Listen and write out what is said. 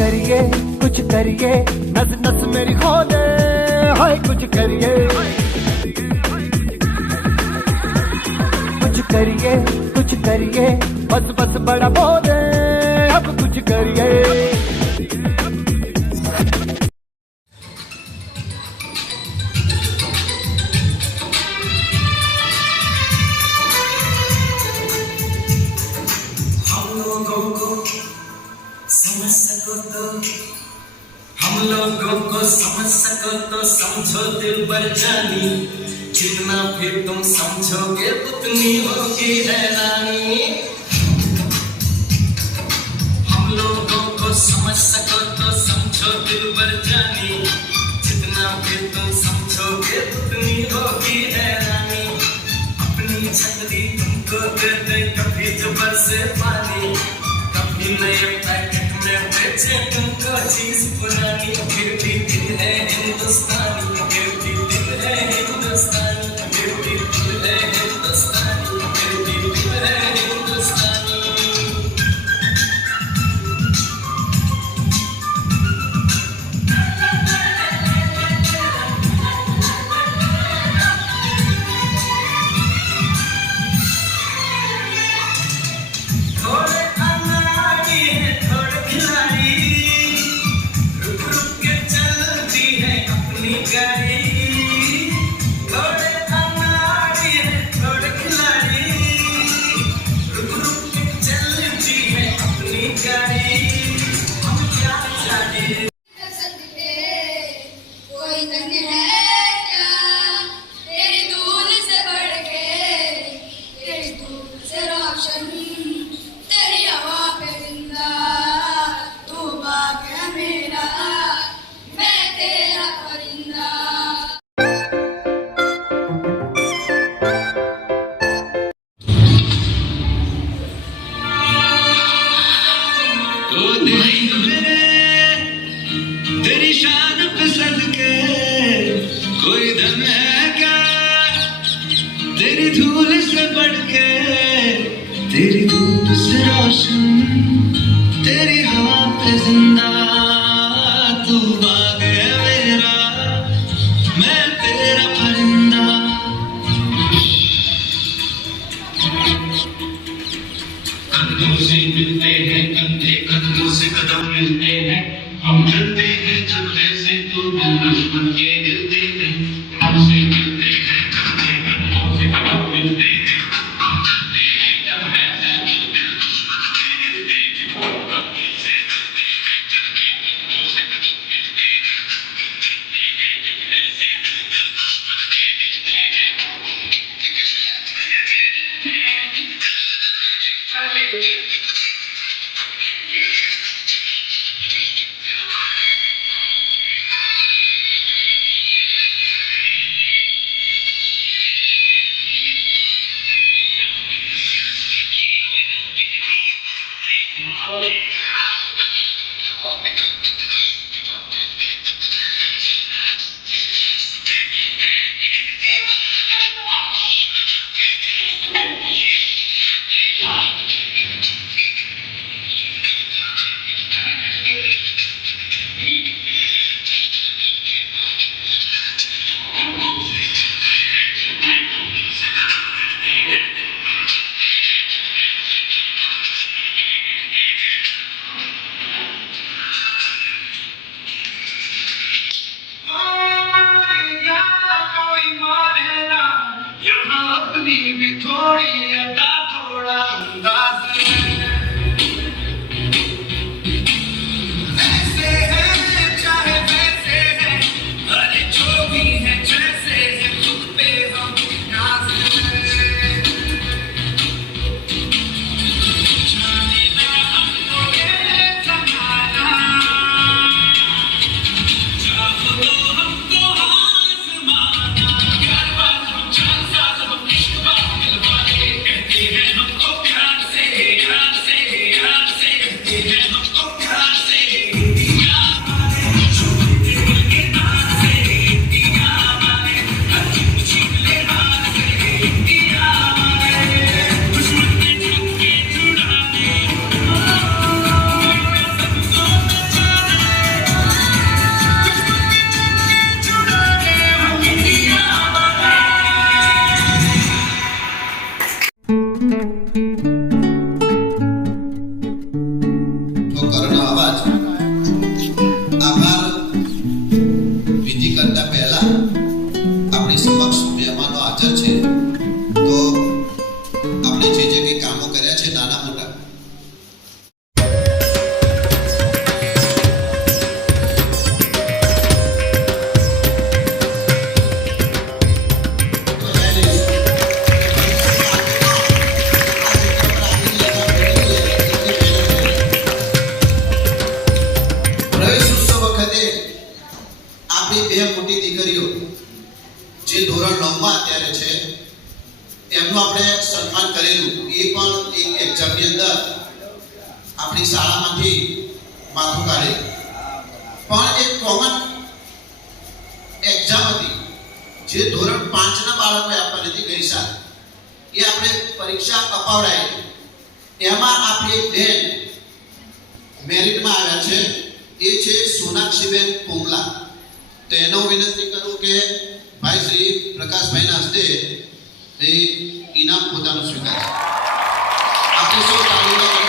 करिए नस नस मेरी खोले हाय कुछ करिए बस बस बड़ा बोले अब कुछ करिए हम लोगों को समझ सको तो समझो दिल भर जानी जितना फिर तुम समझोगे उतनी होगी हैरानी हम लोगों को समझ सको तो समझो दिल भर जानी जितना फिर तुम समझोगे उतनी होगी हैरानी अपनी छतरी तुमको दे दे कभी जबर से पानी कभी नए पैकेट में बेचे तुमको चीज पुरानी फिर भी दिल है हिंदुस्तानी फिर भी दिल है हिंदुस्तानी फिर भी दिल है हिंदुस्तानी फिर भी दिल है हिंदुस्तानी तेरी शान पे सदके कोई दम है क्या तेरी धूल से बढ़ के तेरी धूप से रोशन तेरी हवा पे जिंदा तू बाग है मेरा मैं तेरा परिंदा कदमों से मिलते हैं कंधे कदमों से कदम मिलते हैं हम चलते हैं चलते से तो दिल दुश्मन के गिरते हैं हमसे मिलते हैं कंधे कदमों से कदम मिलते हैं हम चलते हैं जब ऐसे तो दिल दुश्मन के गिरते हैं कदमों से मिलते हैं चलते कदमों से कदम मिलते हैं ऐसे दिल दुश्मन के गिरते हैं આપણી શાળામાંથી માથું કાઢે, પણ એક કોમન એક્ઝામ હતી જે ધોરણ 5 ના બાળકોએ આપવાની હતી ગઈ સાલ. એ આપણે પરીક્ષા અપાવડાયેલી. એમાં આપણી બેન મેરિટમાં આવ્યા છે. એ છે સોનાક્ષીબેન પોમલા. તો એનો વિનંતી કરું કે ભાઈ શ્રી પ્રકાશભાઈના હસ્તે એ ઇનામ પોતાનું સ્વીકારે. આપણે સૌ તાળીઓ